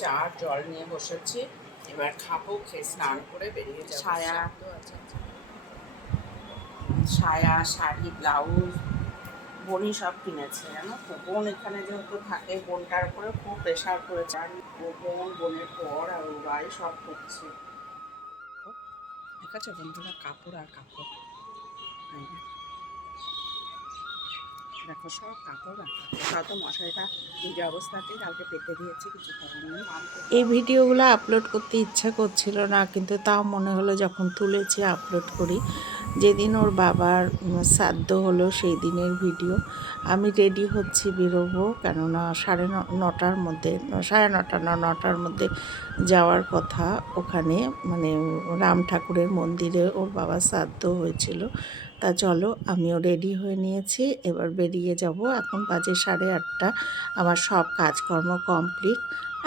চা জল নিয়ে বসেছি, এবার খাবো, খেয়ে স্নান করে বেরিয়ে যাবো। সায়া শাড়ি ব্লাউজ বোনই সব কিনেছে, জানো তো। বোন এখানে যেহেতু থাকে, বোনটার উপরে খুব প্রেশার করেছে, আর বোনের পর আর ও ভাই সব করছে। ঠিক আছে বন্ধুরা, কাপড় আর কাপড়, দেখো সব কাপড় আর কাপড়। হয়তো মশারিটা নিজের অবস্থাতেই কালকে পেতে দিয়েছি, কিছু করার নেই। এই ভিডিওগুলো আপলোড করতে ইচ্ছা করছিল না, কিন্তু তাও মনে হলো যখন তুলেছি আপলোড করি। যেদিন ওর বাবার শ্রাদ্ধ হলো সেই দিনের ভিডিও। আমি রেডি হচ্ছি, বেরোবো, কেননা 9:30-র মধ্যে, 9:30 না 9টার মধ্যে যাওয়ার কথা ওখানে, মানে রাম ঠাকুরের মন্দিরে ওর বাবার শ্রাদ্ধ হয়েছিল। তা চলো, আমিও রেডি হয়ে নিয়েছি, এবার বেরিয়ে যাব। এখন বাজে 8:30, আমার সব কাজকর্ম কমপ্লিট।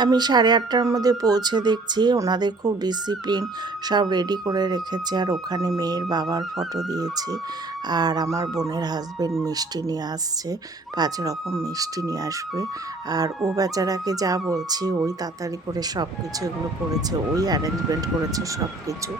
আমি 8:30টার মধ্যে পৌঁছে দেখছি ওনাদের খুব ডিসিপ্লিন, সব রেডি করে রেখেছে। আর ওখানে মেয়ের বাবার ফটো দিয়েছি, আর আমার বোনের হাজবেন্ড মিষ্টি নিয়ে আসছে, 5 রকম মিষ্টি নিয়ে আসবে। আর ও বেচারাকে যা বলছি, ওই তাড়াতাড়ি করে সব কিছু এগুলো করেছে, ওই অ্যারেঞ্জমেন্ট করেছে সব কিছু,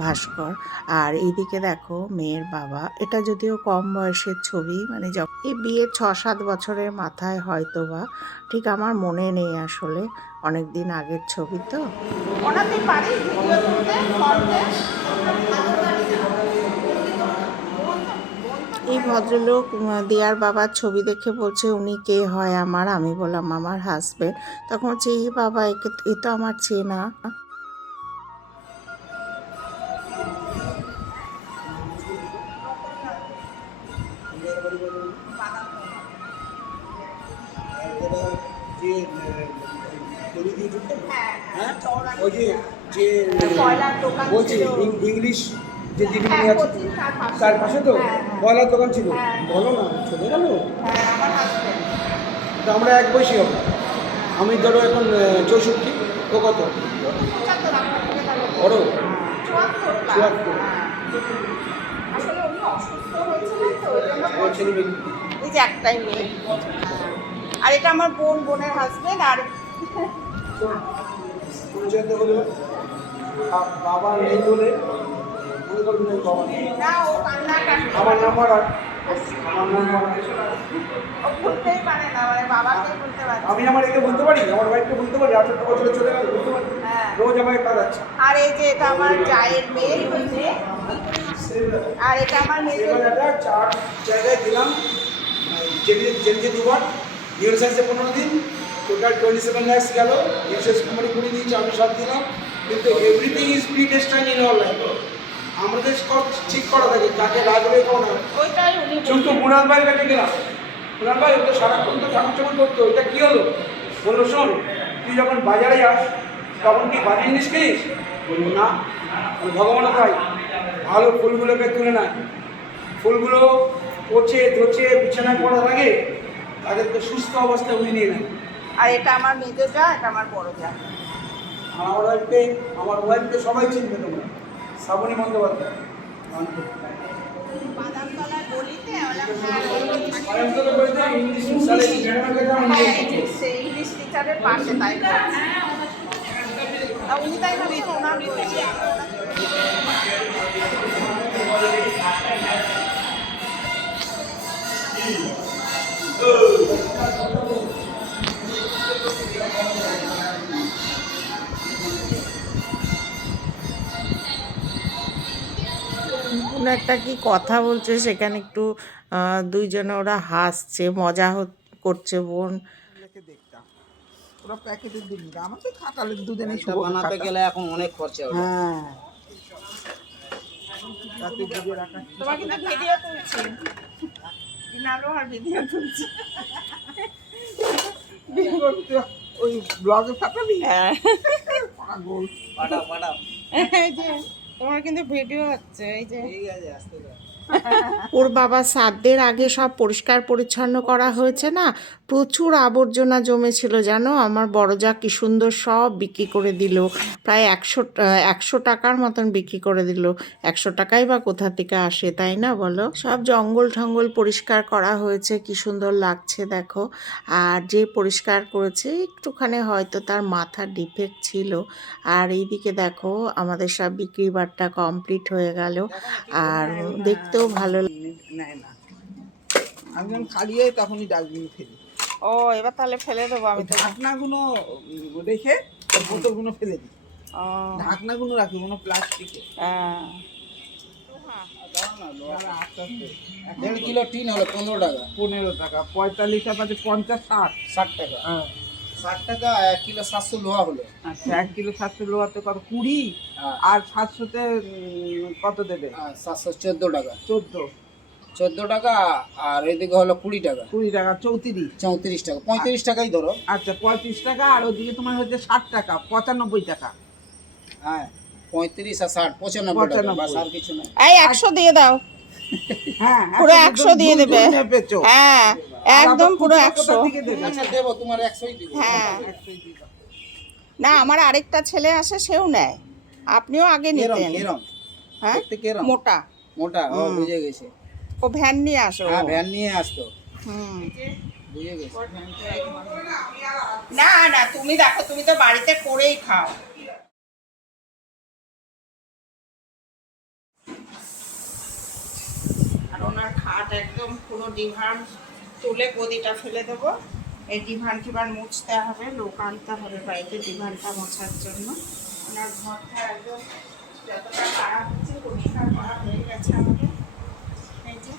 ভাস্কর। আর এইদিকে দেখো মেয়ের বাবা, এটা যদিও কম বয়সের ছবি, মানে যখন এই বিয়ে 6-7 বছরের মাথায় হয়তো বা, ঠিক আমার মনে নেই আসলে, অনেক দিন আগের ছবি তো। ওনাতে পারি ভিডিও তুলতে। এই ভদ্রলোক দিয়ার বাবার ছবি দেখে বলছে উনি কে হয় আমার। আমি বললাম আমার হাজবেন্ড। তখন বলছে এই বাবা, এ তো আমার চেনা। বলছি ইংলিশ যে দিদিমণি আছে তার পাশে তো ময়লার দোকান ছিল, বলো না চলে গেল। তা আমরা এক বয়সী হব, আমি ধরো এখন 64, তো কত বড় 74। এই যে একটাই মেয়ে, আর এটা আমার বোনের হাজবেন্ড। আর হলো বাবা নেই বলে বাবা নেই, আমার নাম্বার আমি আমার একে বলতে পারি, আমার ওয়াইফকে বলতে পারি, 18 বছরে চলে গেল বলতে পারি, রোজ আমাকে কাঁদাচ্ছে। আর এই যে এটা আমার জায়ের মেয়ে, আর এটা আমার মেয়ে। 4 জায়গায় দিলাম, জেলকে 2বার, নিউরোসাইন্সে 15 দিন, টোটাল 27 lakhs গেল। ইন্স্যুরেন্স কোম্পানি করে দিয়েছে, আমি সব দিলাম, কিন্তু everything is predestined in our life. আমাদের সব ঠিক করা থাকে, কাকে রাখবে কোন কিন্তু মুরাদ ভাইয়ের কাছে গেলাম, মুরাদ ভাই ওটা সারাক্ষণ তো ঠাকুর ঠাকুর করতো, এটা কী হলো? বললো শোন, তুই যখন বাজারে যাস তখন কি বাজে জিনিস কিনিস? বললো না, ভগবানের ভাই ভালো ফুলগুলোকে তুলে নেয়, ফুলগুলো পচে ধচে বিছানায় পড়ার আগে তাদেরকে সুস্থ অবস্থায় উনি নিয়ে নেয়। আর এটা আমার মেজো যা, এটা আমার বড় যা। আমার ওয়াইফকে সবাই চিনবে তোমরা, শ্রাবণী বন্দ্যোপাধ্যায়। ইংলিশ টিচারের পাশে, তাই উনি তাই ভাবছেন ওনার কোনো একটা কি কথা বলছে, সেখানে একটু দুইজনে ওরা হাসছে, মজা করছে। বোন ওরা প্যাকেটের দুধ নিতে, আমাকে খাটালের দুধ এনে বানাতে গেলে এখন অনেক খরচা হবে। হ্যাঁ, তাতে দুধে রাখা। তোমার কিন্তু ভিডিও তুলছি, দিনারও আর ভিডিও তুলছি। ওই ব্লগে ফাটাবি? হ্যাঁ, পাগল। পাঠাও পাঠাও, এই যে তোমার কিন্তু ভিডিও হচ্ছে, এই যে ঠিক আছে আস্তে ওর বাবা শ্রাদ্ধের আগে সব পরিষ্কার পরিচ্ছন্ন করা হয়েছে না, প্রচুর আবর্জনা জমেছিল জানো। আমার বড় যা কি সুন্দর সব বিক্রি করে দিল, প্রায় 100 টাকার মতন বিক্রি করে দিল। 100 টাকাই বা কোথা থেকে আসে, তাই না বলো? সব জঙ্গল ঠঙ্গল পরিষ্কার করা হয়েছে, কি সুন্দর লাগছে দেখো। আর যে পরিষ্কার করেছে একটুখানি হয়তো তার মাথার ডিফেক্ট ছিল। আর এইদিকে দেখো আমাদের সব বিক্রি বাট্টা কমপ্লিট হয়ে গেল, আর দেখতেও ভালো। নেয় না, আমি যখন খালি হয় তখনই ডাস্টবিনে ফেলি। ও এবার তাহলে ফেলে দেবো আমি তো। ঢাকনাগুলো রেখে বোতলগুলো ফেলে দিই। ও ঢাকনাগুলো রাখি কোনো প্লাস্টিকে। হ্যাঁ। আস্তে আস্তে 1.5 কিলো টিন হলো 15 টাকা। 15 টাকা, 45 টাকা, 50, 60। 60 টাকা। হ্যাঁ 60 টাকা 1 কিলো 700 লোহা হলো। আচ্ছা, 1 কিলো 700 লোহাতে কত? 20। হ্যাঁ। আর 700-তে কত দেবে? 714 টাকা। 14 টাকা। আর এদিকে হলো 20 টাকা। 20 টাকা, 34। 34 টাকা, 35 টাকাই ধরো। আচ্ছা 35 টাকা। আর ওদিকে তোমার হচ্ছে 60 টাকা, 95 টাকা। হ্যাঁ 35 আর 60 95 টাকা, বাস আর কিছু না। এই 100 দিয়ে দাও। হ্যাঁ পুরো 100 দিয়ে দেবে। মেপেছো। হ্যাঁ একদম পুরো 100। থেকে দেবে। আচ্ছা দেবো, তোমার 100ই দিব। হ্যাঁ না, আমার আরেকটা ছেলে আসে, সেও নেয়। আপনিও আগে নিতেন। কেরম হ্যাঁ দেখতে কেরম? মোটা। মোটা, ও বুঝে গেছে। ও ভ্যান নিয়ে আসো। হ্যাঁ ভ্যান নিয়ে আসতো, হুম। বুঝে গেছে। না না, তুমি দেখো, তুমি তো বাড়িতে করেই খাও। আর ওনার খাট একদম পুরো ডিভান তুলে গদিটা ফেলে দেবো। এই ডিভান টিভান মুছতে হবে, লোক আনতে হবে বাড়িতে ডিভানটা মোছার জন্য। ওনার ঘরটা একদম যতটা পাড়া হচ্ছে পরিষ্কার করা হয়ে গেছে আমাদের। এই যে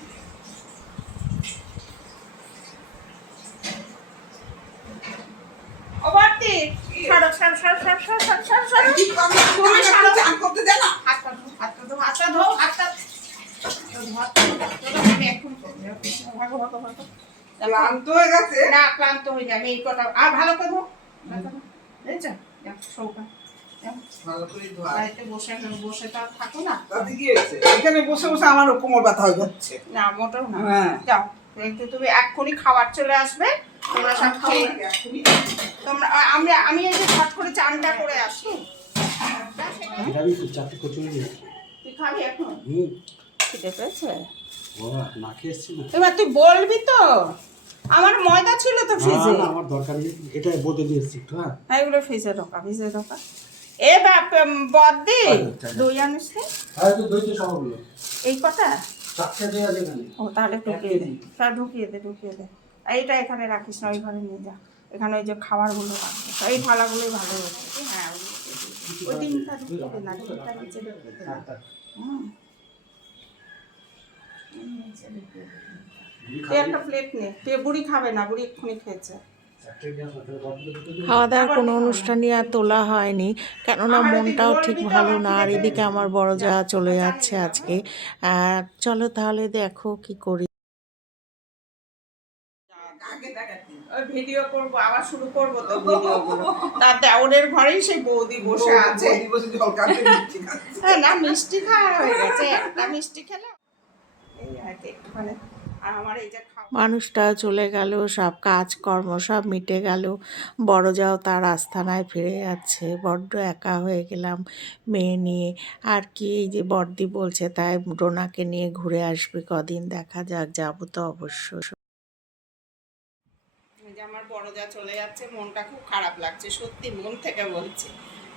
ও বাড়তি ছাড়ো ছাড়ো ছাড়ো ছাড়ো ছাড়ো ছাড়ো ছাড়ো ছাড়ো। তুমি ছাড়ো। চান করতে দে না। হাতটা ধো, হাতটা ধো, হাতটা ধো, হাতটা আমি এখন করবো। ভাগো ভাগো ভাগো। ক্লান্ত হয়ে গেছে। না ক্লান্ত হয়ে যাবে এই কটা। আর ভালো করে ধো, বুঝেছো? সৌকা ভালো করে ধোয়া। বাড়িতে বসে বসে তো আর থাকো না। তাতে কি হয়েছে? এখানে বসে বসে আমারও কোমর ব্যথা হয়ে যাচ্ছে। না মোটেও না। হ্যাঁ। যাও একটু, তুমি এক্ষুনি খাবার চলে আসবে, তোমরা সব খেয়ে তোমরা। আমি এই যে ঝট করে চানটা করে আসি। যাবি তো চাকরি করতে গেলি? তুই খাবি এখন? খিদে পেয়েছে? বাবা না খেয়েছি না। এবার তুই বলবি তো। আমার ময়দা ছিল তো ফ্রিজে। না আমার দরকার নেই, এটা বলতে দিয়েছি একটু। হ্যাঁ হ্যাঁ এগুলো ফ্রিজে ঢোকা, ফ্রিজে ঢোকা। এ বাপ বদ্দি দই আনিস নি? হ্যাঁ তো দইতে সব হলো। এই কটা? 4টা দই আছে এখানে। ও তাহলে ঢুকিয়ে দে, সব ঢুকিয়ে দে, ঢুকিয়ে দে। এইটা এখানে রাখিস না, ওই ঘরে নিয়ে যা। এখানে ওই যে খাবারগুলো রাখিস, এই থালাগুলোই ভালো হচ্ছে। হ্যাঁ ওই ডিমটা ঢুকিয়ে দে না, ডিমটা নিচে ঢুকিয়ে দে না। হুম তুই একটা প্লেট নে, তুই বুড়ি খাবে না, বুড়ি এক্ষুনি খেয়েছে। খাওয়া দাওয়ার কোনো অনুষ্ঠানই আর তোলা হয়নি, কেননা মনটাও ঠিক ভালো না। আর এদিকে আমার বড় যা চলে যাচ্ছে আজকে। চলো তাহলে দেখো কি করি। ভিডিও করবো, আবার শুরু করবো তো ভিডিওগুলো। তাতে ওদের ঘরেই সেই বৌদি বসে আছে। হ্যাঁ না, মিষ্টি খাওয়া হয়ে গেছে, একটা মিষ্টি খেলাম এই আর কি একটুখানি। আর আমার এই যে মানুষটা চলে গেল, সব কাজকর্ম সব মিটে গেল। বড় যাও তার আস্তানায় ফিরে যাচ্ছে। বড্ড একা হয়ে গেলাম মেয়ে নিয়ে। আর কি, এই যে বড়দি বলছে তাই ডোনাকে নিয়ে ঘুরে আসবে কদিন, দেখা যাক, যাবো তো অবশ্য। আমার বড় যা চলে যাচ্ছে, মনটা খুব খারাপ লাগছে, সত্যি মন থেকে বলছি।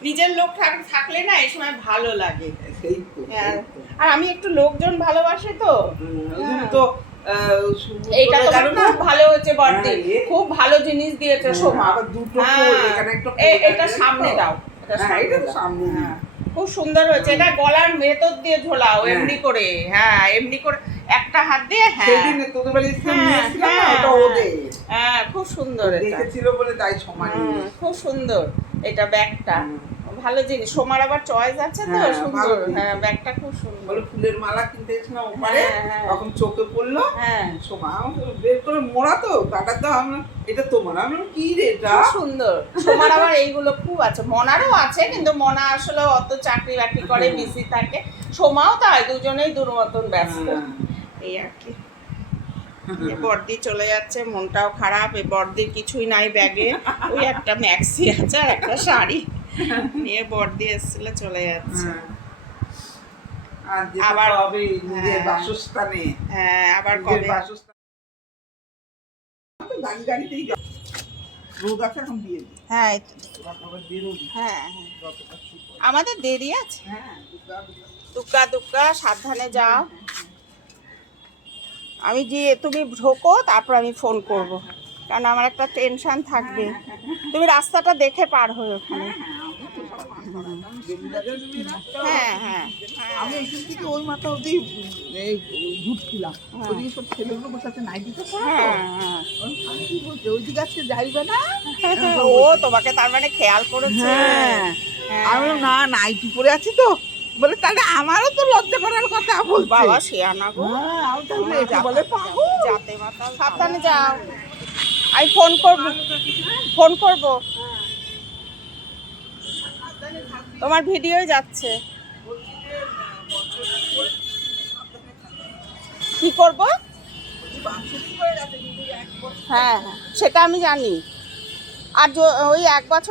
নিজের লোক থাকলে না এই সময় ভালো লাগে। আর আমি একটু লোকজন ভালোবাসি তো। তো এইটা তো খুব ভালো হয়েছে বড়দি, খুব ভালো জিনিস দিয়েছে সোমা। এটা সামনে দাও, সামনে। খুব সুন্দর হয়েছে। এটা গলার ভেতর দিয়ে ঝোলাও এমনি করে। হ্যাঁ এমনি করে একটা হাত দিয়ে। হ্যাঁ হ্যাঁ খুব সুন্দর, দেখেছিল বলে তাই সমান। খুব সুন্দর এটা ব্যাগটা, ভালো জিনিস। সোমার আবার চয়েস আছে তো, সুন্দর। হ্যাঁ ব্যাগটা খুব সুন্দর। বলে ফুলের মালা কিনতে গেছিলাম ওপারে, তখন চোখে পড়লো। হ্যাঁ সোমা আমাকে বের করে মোড়া তো কাটা তো, আমরা এটা তোমার। আমি কি রে এটা সুন্দর। সোমার আবার এইগুলো খুব আছে, মনারও আছে, কিন্তু মনা আসলে অত চাকরি বাকরি করে, বিজি থাকে। সোমাও তাই, দুজনেই দুর মতন ব্যস্ত। এই আর কি। এ বর্দি চলে যাচ্ছে, মনটাও খারাপ। এই বর্দির কিছুই নাই ব্যাগে, ওই একটা ম্যাক্সি আছে আর একটা শাড়ি নিয়ে বর্দি এসেছিল, চলে যাচ্ছে। আর যেতে আবার হবে নিজের হ্যাঁ। বাসস্থানে। হ্যাঁ, আবার নিজের কবে বাসস্থানে গাড়িতেই যাও। রোদ আছে এখন দিয়ে দিই। হ্যাঁ এই তো। ওরা আবার বেরোবি হ্যাঁ হ্যাঁ, যতটা ঠিক হয়। আমাদের দেরি আছে। হ্যাঁ দুক্কা দুক্কা সাবধানে যাও। আমি যে তুমি ঢোকো, তারপর আমি ফোন করব, কারণ আমার একটা টেনশন থাকবে। তুমি রাস্তাটা দেখে পার হয়ে ওখানে। হ্যাঁ হ্যাঁ আমি এখান থেকে ওই মাথা অবধি ঘুরছিলাম, ওদিকে সব ছেলেগুলো বসে আছে নাইটিতে পড়া তো। হ্যাঁ হ্যাঁ। আমি কি বলছি ওইদিকে আজকে যাইবে না? ও তোমাকে তার মানে খেয়াল করেছে। হ্যাঁ হ্যাঁ। আমি বললাম, না নাইটি পরে আছি তো। বলে তাহলে আমারও তো লজ্জা করার কথা বলছে। বাবা শিয়ানা গো। হ্যাঁ আমি তাহলে একে বলে পাবো। যাতে মাতা সাবধানে যাও। আমি ফোন করব, ফোন করব। তোমার ভিডিও যাচ্ছে। কি করব? হ্যাঁ হ্যাঁ, সেটা আমি জানি। আর ওই 1 বছর